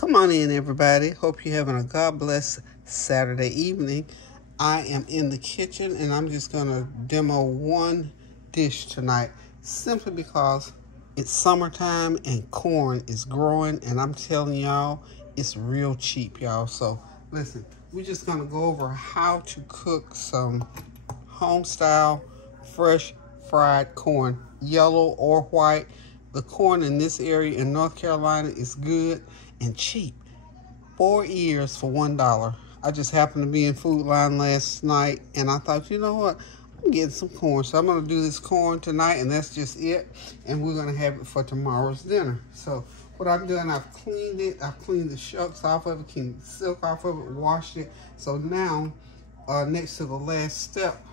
Come on in, everybody. Hope you're having a God bless Saturday evening. I am in the kitchen and I'm just going to demo one dish tonight simply because it's summertime and corn is growing, and I'm telling y'all, it's real cheap, y'all. So listen, we're just going to go over how to cook some home-style fresh fried corn, yellow or white. The corn in this area in North Carolina is good and cheap. 4 ears for $1. I just happened to be in Food Line last night, and I thought, you know what, I'm getting some corn. So I'm going to do this corn tonight, and that's just it. And we're going to have it for tomorrow's dinner. So what I've done, I've cleaned it. I've cleaned the shucks off of it, cleaned the silk off of it, washed it. So now, next to the last step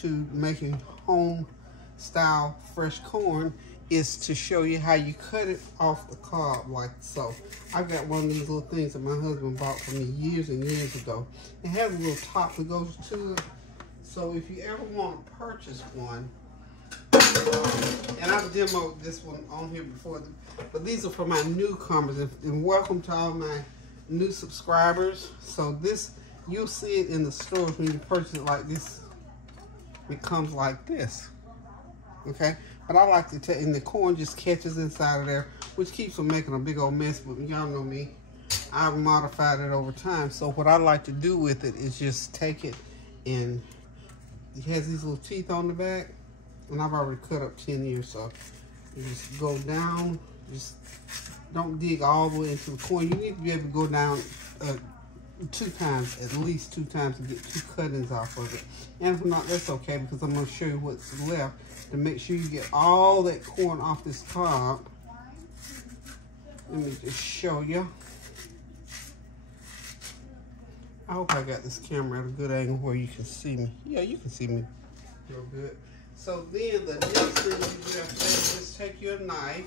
to making home-style fresh corn is to show you how you cut it off the cob like so. I've got one of these little things that my husband bought for me years and years ago. It has a little top that goes to it. So if you ever want to purchase one, and I've demoed this one on here before, but these are for my newcomers, and welcome to all my new subscribers. So this, you'll see it in the stores when you purchase it like this. It comes like this, okay? But I like to take, and the corn just catches inside of there, which keeps from making a big old mess. But y'all know me, I've modified it over time. So what I like to do with it is just take it, and it has these little teeth on the back, and I've already cut up 10 ears. So you just go down, just don't dig all the way into the corn. You need to be able to go down 2 times, at least 2 times, to get 2 cuttings off of it. And if not, that's okay, because I'm going to show you what's left to make sure you get all that corn off this cob. Let me just show you. I hope I got this camera at a good angle where you can see me. Yeah, you can see me real good. So then the next thing you do after that is just take your knife.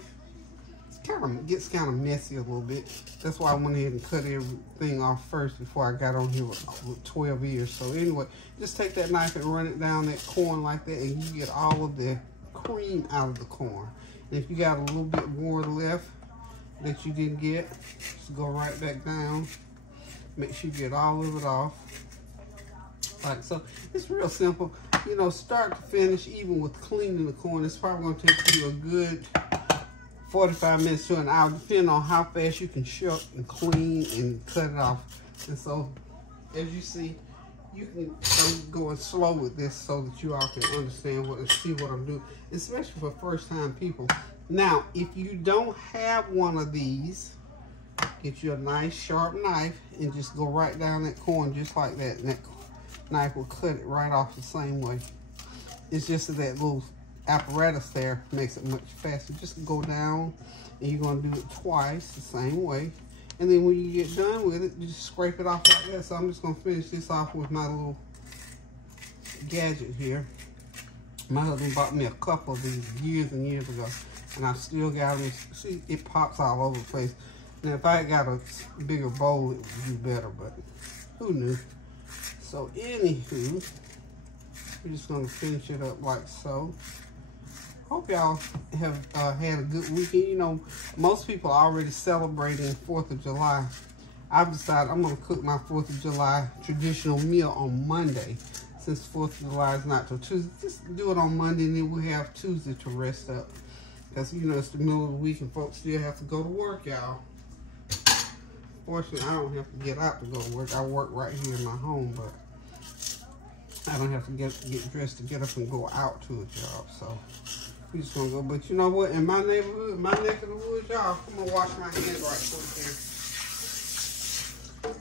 It gets kind of messy a little bit. That's why I went ahead and cut everything off first before I got on here with 12 ears. So anyway, just take that knife and run it down that corn like that, and you get all of the cream out of the corn. And if you got a little bit more left that you didn't get, just go right back down. Make sure you get all of it off. Like so. It's real simple. You know, start to finish, even with cleaning the corn, it's probably going to take you a good 45 minutes to an hour, depending on how fast you can shuck and clean and cut it off. And so, as you see, I'm going slow with this so that you all can understand and see what I'm doing, especially for first-time people. Now, if you don't have one of these, get you a nice sharp knife and just go right down that corn just like that, and that knife will cut it right off the same way. It's just that little apparatus there makes it much faster. Just go down, and you're going to do it twice the same way, and then when you get done with it, you just scrape it off like that. So I'm just going to finish this off with my little gadget here. My husband bought me a couple of these years and years ago, and I still got them. See, it pops all over the place. Now if I got a bigger bowl, it would do better, but who knew? So anywho, we're just going to finish it up like so. Hope y'all have had a good weekend. You know, most people are already celebrating 4th of July. I've decided I'm going to cook my 4th of July traditional meal on Monday, since 4th of July is not till Tuesday. Just do it on Monday, and then we'll have Tuesday to rest up. Because, you know, it's the middle of the week, and folks still have to go to work, y'all. Fortunately, I don't have to get out to go to work. I work right here in my home, but I don't have to get dressed to get up and go out to a job, so we just gonna go. But you know what? In my neighborhood, my neck of the woods, y'all, I'm gonna wash my hands right quick here.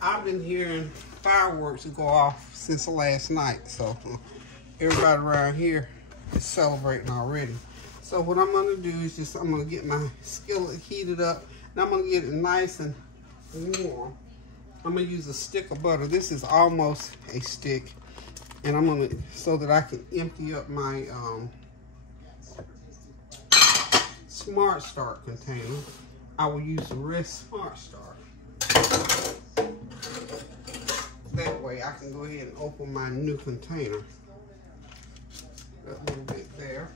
I've been hearing fireworks go off since last night, so everybody around here is celebrating already. So what I'm gonna do is I'm gonna get my skillet heated up, and I'm gonna get it nice and warm. I'm gonna use a stick of butter. This is almost a stick, and I'm gonna, so that I can empty up my Smart Start container, I will use the rest Smart Start. That way I can go ahead and open my new container. That little bit there.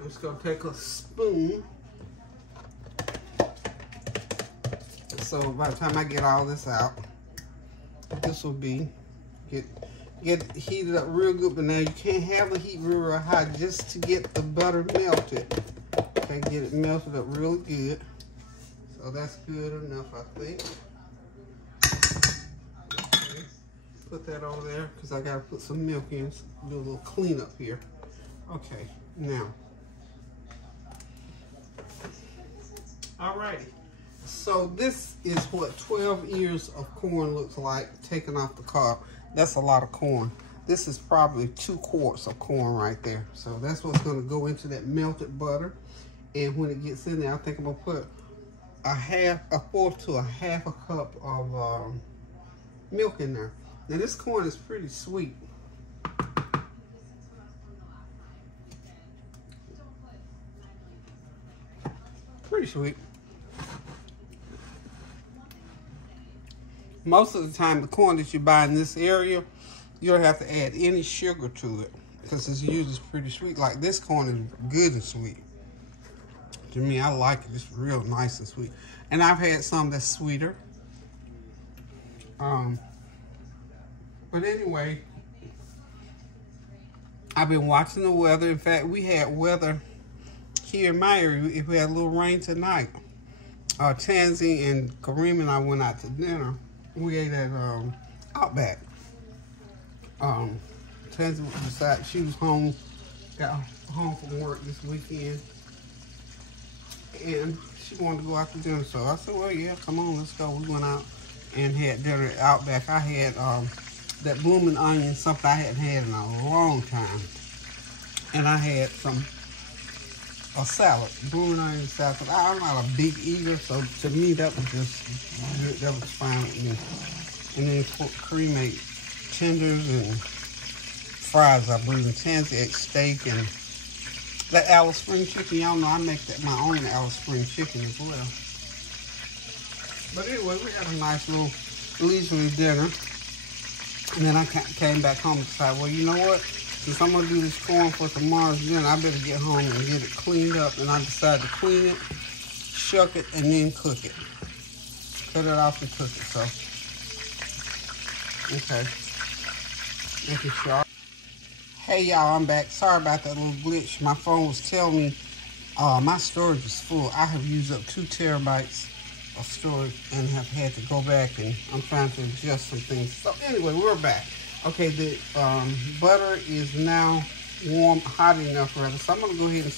I'm just gonna take a spoon So by the time I get all this out, this will be get heated up real good. But now you can't have the heat real high just to get the butter melted. Okay, get it melted up really good. So that's good enough, I think. Okay. Put that over there because I gotta put some milk in. Do a little cleanup here. Okay, now. Alrighty. So this is what 12 ears of corn looks like taken off the cob. That's a lot of corn. This is probably 2 quarts of corn right there. So that's what's going to go into that melted butter. And when it gets in there, I think I'm going to put a fourth to a half a cup of milk in there. Now this corn is pretty sweet. Pretty sweet. Most of the time, the corn that you buy in this area, you don't have to add any sugar to it because it's usually pretty sweet. Like this corn is good and sweet. To me, I like it. It's real nice and sweet. And I've had some that's sweeter. But anyway, I've been watching the weather. In fact, we had weather here in my area. If we had a little rain tonight, Tansy and Kareem and I went out to dinner. We ate at Outback. Tansy decided she was home, got home from work this weekend, and she wanted to go out to dinner. So I said, well, yeah, come on, let's go. We went out and had dinner at Outback. I had that blooming onion, something I hadn't had in a long time. And I had a salad, blooming onion salad. I'm not a big eater, so to me that was just good. That was fine with me. And then Kareem ate tenders and fries. I believe Tansy ate steak and that Alice Spring chicken. Y'all know I make that my own Alice Spring chicken as well. But anyway, we had a nice little leisurely dinner. And then I came back home and decided, well, you know what? Since I'm going to do this corn for tomorrow's dinner, I better get home and get it cleaned up. And I decided to clean it, shuck it, and then cook it. Cut it off and cook it, so. Okay. Making sure. Hey, y'all, I'm back. Sorry about that little glitch. My phone was telling me my storage is full. I have used up 2 terabytes of storage and have had to go back, and I'm trying to adjust some things. So anyway, we're back. Okay, the butter is now warm, hot enough rather. So I'm gonna go ahead and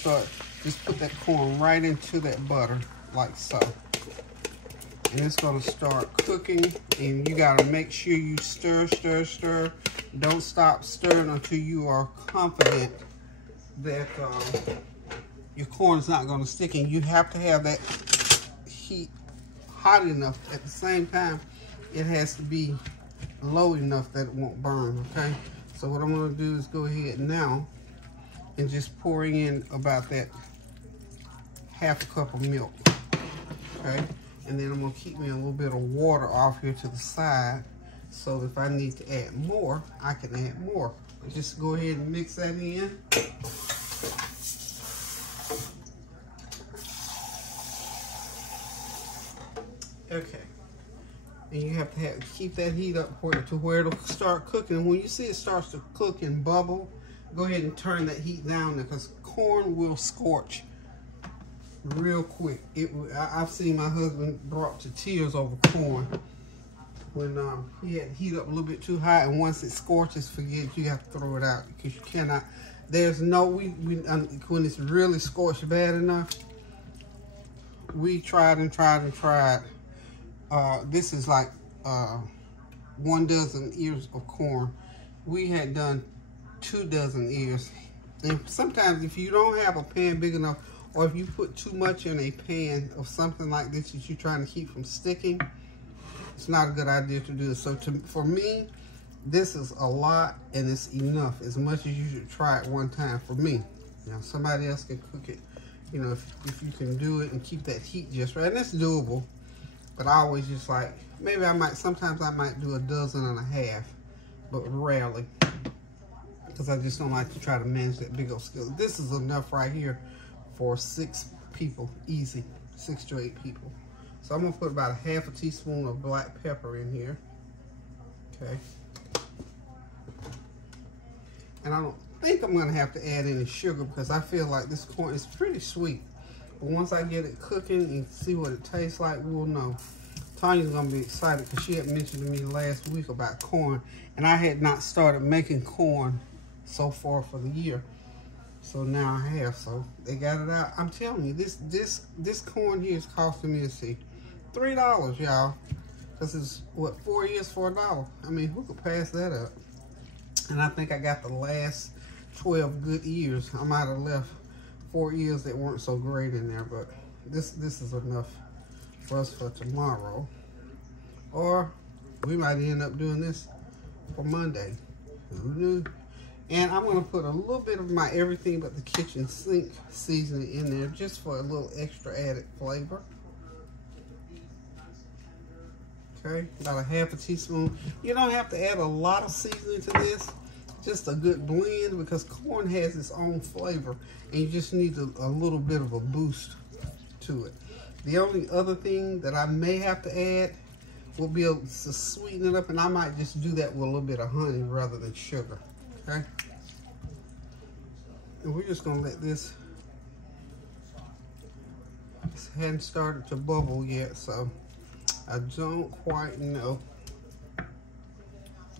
just put that corn right into that butter, like so. And it's gonna start cooking, and you gotta make sure you stir, stir, stir. Don't stop stirring until you are confident that your corn is not gonna stick. And you have to have that heat hot enough. At the same time, it has to be low enough that it won't burn, okay? So what I'm gonna do is go ahead now and just pouring in about that half a cup of milk, okay? And then I'm gonna keep me a little bit of water off here to the side so that if I need to add more, I can add more. Just go ahead and mix that in. Okay. And you have to keep that heat up to where it'll start cooking. When you see it starts to cook and bubble, go ahead and turn that heat down there, because corn will scorch real quick. I've seen my husband brought to tears over corn when he had heat up a little bit too high, and once it scorches, forget it, you have to throw it out, because you cannot. There's no when it's really scorched bad enough. We tried and tried and tried. This is like 1 dozen ears of corn. We had done 2 dozen ears. And sometimes if you don't have a pan big enough, or if you put too much in a pan of something like this that you're trying to keep from sticking, it's not a good idea to do it. So for me, this is a lot, and it's enough. As much as you should try it one time for me. Now somebody else can cook it, you know, if you can do it and keep that heat just right. And it's doable. But I always just like, sometimes I might do 1.5 dozen, but rarely. Because I just don't like to try to manage that big old skill. This is enough right here for 6 people, easy, 6 to 8 people. So I'm gonna put about a half a teaspoon of black pepper in here. Okay. And I don't think I'm gonna have to add any sugar because I feel like this corn is pretty sweet. But once I get it cooking and see what it tastes like, we'll know. Tanya's gonna be excited because she had mentioned to me last week about corn, and I had not started making corn so far for the year. So now I have. So they got it out. I'm telling you, this corn here is costing me, let's see, $3, y'all. Because it's what, 4 years for $1. I mean, who could pass that up? And I think I got the last 12 good years. I might have left 4 years that weren't so great in there, but this is enough for us for tomorrow. Or we might end up doing this for Monday. Who knew? And I'm gonna put a little bit of my everything but the kitchen sink seasoning in there just for a little extra added flavor. Okay, about a half a teaspoon. You don't have to add a lot of seasoning to this. Just a good blend because corn has its own flavor and you just need a little bit of a boost to it. The only other thing that I may have to add will be to sweeten it up, and I might just do that with a little bit of honey rather than sugar, okay? And we're just gonna let this hadn't started to bubble yet, so I don't quite know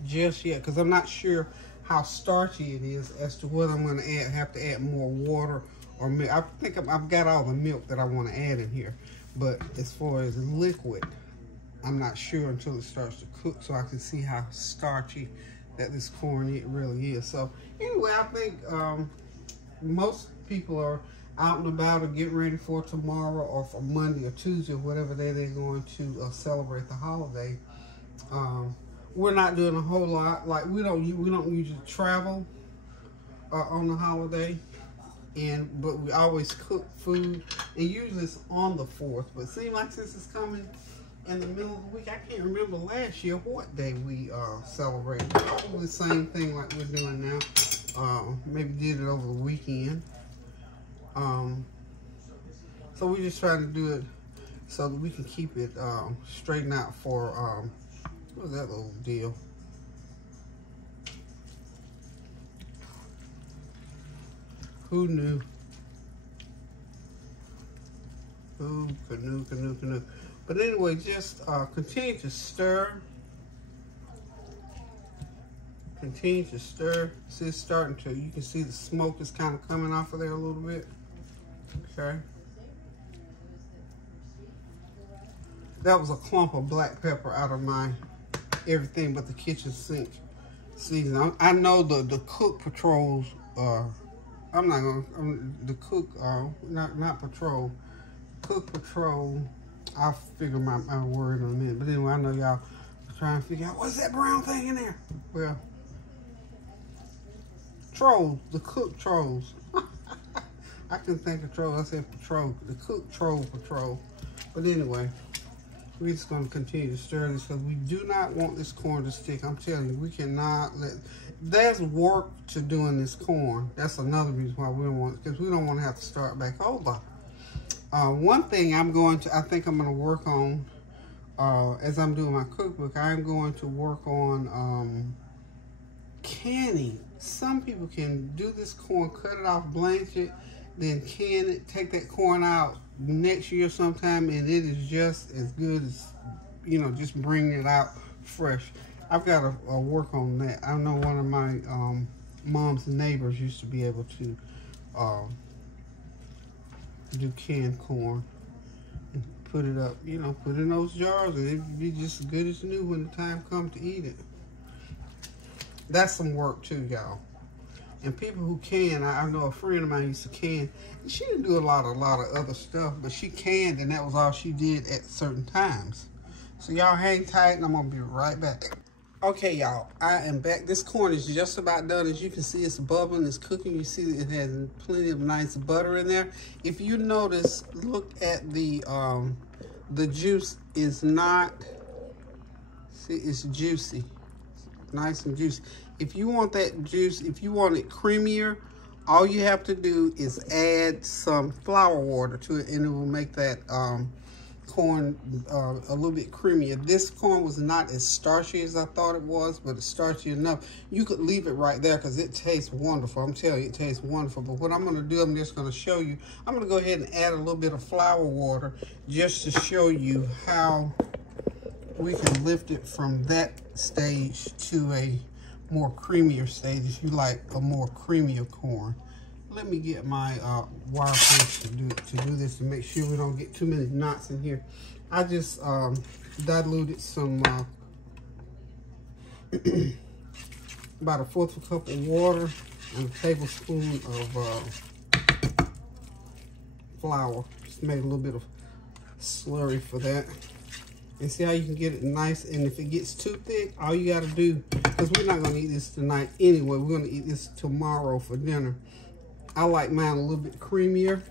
just yet because I'm not sure how starchy it is as to whether I'm going to have to add more water or milk. I think I've got all the milk that I want to add in here, but as far as liquid, I'm not sure until it starts to cook, so I can see how starchy that this corn it really is. So anyway, I think most people are out and about or getting ready for tomorrow or for Monday or Tuesday or whatever day they're going to celebrate the holiday. We're not doing a whole lot. Like we don't usually travel on the holiday, but we always cook food, and usually it's on the 4th. But it seems like since it's coming in the middle of the week, I can't remember last year what day we celebrated. Probably the same thing like we're doing now. Maybe did it over the weekend. So we're just trying to do it so that we can keep it straightened out for what's that little deal? Who knew? Who knew? But anyway, just continue to stir. Continue to stir. See, it's starting to, you can see the smoke is kind of coming off of there a little bit. Okay. That was a clump of black pepper out of my everything but the kitchen sink seasoning. I know the cook patrols, I'm not gonna, the cook, not patrol, cook patrol, I'll figure my word in a minute. But anyway, I know y'all are trying to figure out, what's that brown thing in there? Well, trolls, the cook trolls. I couldn't think of trolls, I said patrol, the cook troll patrol. But anyway, we're just going to continue to stir this because we do not want this corn to stick. I'm telling you, we cannot let... There's work to doing this corn. That's another reason why we don't want... Because we don't want to have to start back over. One thing I think I'm going to work on as I'm doing my cookbook, I'm going to work on canning. Some people can do this corn, cut it off, blanch it, then can it, take that corn out next year sometime, and it is just as good as, you know, just bringing it out fresh. I've got to work on that. I know one of my mom's neighbors used to be able to do canned corn and put it up, you know, put it in those jars, and it'd be just as good as new when the time comes to eat it. That's some work too, y'all. And people who can, I know a friend of mine used to can. And she didn't do a lot of other stuff, but she canned, and that was all she did at certain times. So y'all hang tight, and I'm gonna be right back. Okay, y'all, I am back. This corn is just about done. As you can see, it's bubbling, it's cooking. You see it has plenty of nice butter in there. If you notice, look at the juice is not, see, it's juicy. Nice and juicy. If you want that juice, if you want it creamier, all you have to do is add some flour water to it, and it will make that corn a little bit creamier. This corn was not as starchy as I thought it was, but it's starchy enough. You could leave it right there because it tastes wonderful. I'm telling you, it tastes wonderful. But what I'm going to do, I'm just going to show you. I'm going to go ahead and add a little bit of flour water just to show you how we can lift it from that stage to a more creamier stage if you like a more creamier corn. Let me get my wire punch to do this to make sure we don't get too many knots in here. I just diluted some about 1/4 cup of water and a tablespoon of flour. Just made a little bit of slurry for that. And see how you can get it nice. And if it gets too thick, all you got to do, because we're not going to eat this tonight anyway, we're going to eat this tomorrow for dinner. I like mine a little bit creamier,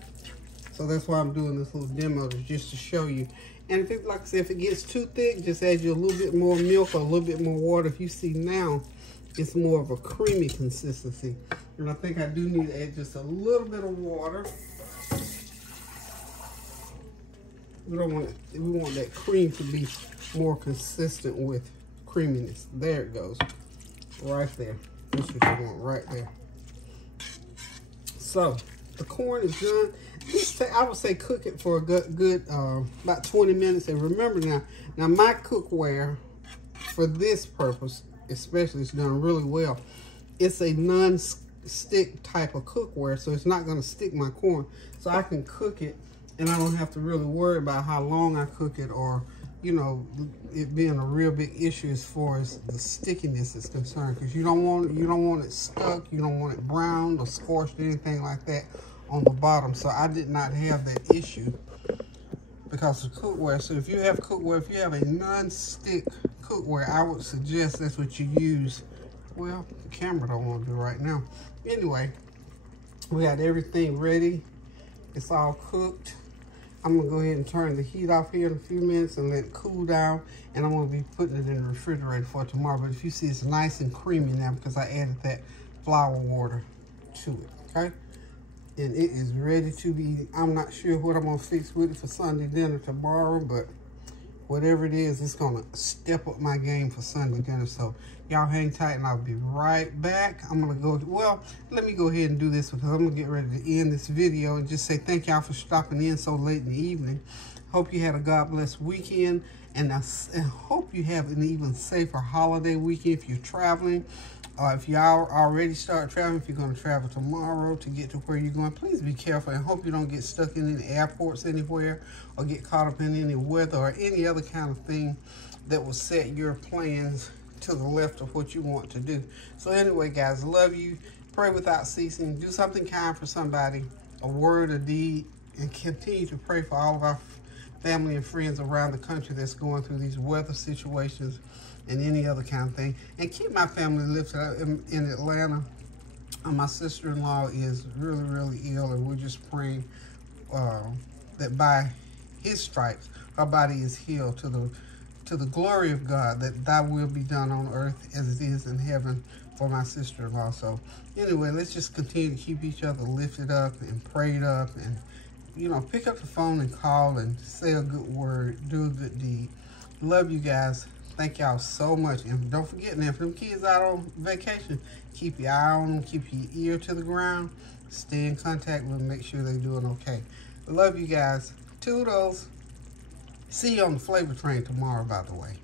so that's why I'm doing this little demo, just to show you. And if it, like I said, if it gets too thick, just add you a little bit more milk or a little bit more water. If you see now, it's more of a creamy consistency. And I think I do need to add just a little bit of water. We don't want it, we want that cream to be more consistent with creaminess. There it goes, right there. That's what you want, right there. So the corn is done. I would say cook it for a good about 20 minutes. And remember now my cookware for this purpose, especially, is done really well. It's a non-stick type of cookware, so it's not going to stick my corn. So I can cook it, and I don't have to really worry about how long I cook it, or, you know, it being a real big issue as far as the stickiness is concerned. Because you don't want it stuck, you don't want it browned or scorched or anything like that on the bottom. So I did not have that issue because of cookware. So if you have cookware, if you have a non-stick cookware, I would suggest that's what you use. Well, the camera don't want to do right now. Anyway, we got everything ready. It's all cooked. I'm gonna go ahead and turn the heat off here in a few minutes and let it cool down. And I'm gonna be putting it in the refrigerator for tomorrow. But if you see, it's nice and creamy now because I added that flour water to it, okay? And it is ready to be eaten. I'm not sure what I'm gonna fix with it for Sunday dinner tomorrow, but whatever it is, it's gonna step up my game for Sunday dinner. So y'all hang tight and I'll be right back. I'm gonna go, well, let me go ahead and do this because I'm gonna get ready to end this video and just say thank y'all for stopping in so late in the evening. Hope you had a God bless weekend, and I hope you have an even safer holiday weekend if you're traveling. If y'all already start traveling, if you're going to travel tomorrow to get to where you're going, please be careful and hope you don't get stuck in any airports anywhere or get caught up in any weather or any other kind of thing that will set your plans to the left of what you want to do. So anyway, guys, love you. Pray without ceasing. Do something kind for somebody, a word, a deed, and continue to pray for all of our family and friends around the country that's going through these weather situations and any other kind of thing. And keep my family lifted up in Atlanta. My sister-in-law is really, really ill, and we're just praying that by his stripes, her body is healed to the glory of God, that thy will be done on earth as it is in heaven for my sister-in-law. So anyway, let's just continue to keep each other lifted up and prayed up, and, you know, pick up the phone and call and say a good word, do a good deed. Love you guys. Thank y'all so much. And don't forget now, if them kids out on vacation, keep your eye on them, keep your ear to the ground, stay in contact with them, make sure they're doing okay. Love you guys. Toodles. See you on the Flavor Train tomorrow, by the way.